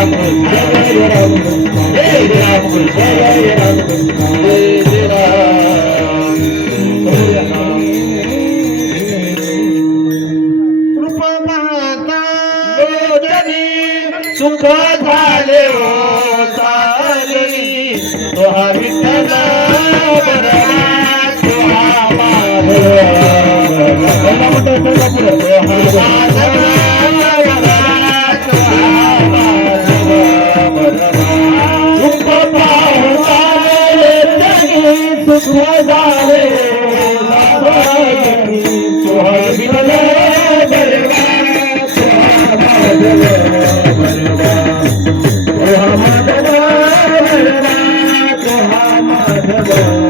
राम जय राम जय राम जय राम झाले तो हा विठ्ठल बरा Oh, my God.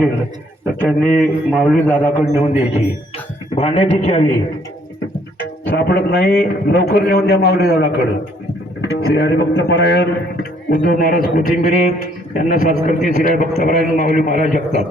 तर त्यांनी माऊली दादाकडे नेऊन द्यायची. भांड्याची चावी. सापडत नाही लवकर नेऊन द्या माऊली दादाकडं. श्री हरिभक्त परायण उद्धव महाराज कोथिंबिरे यांना संस्कृती श्री हरिभक्त परायण माऊली महाराज जगतात.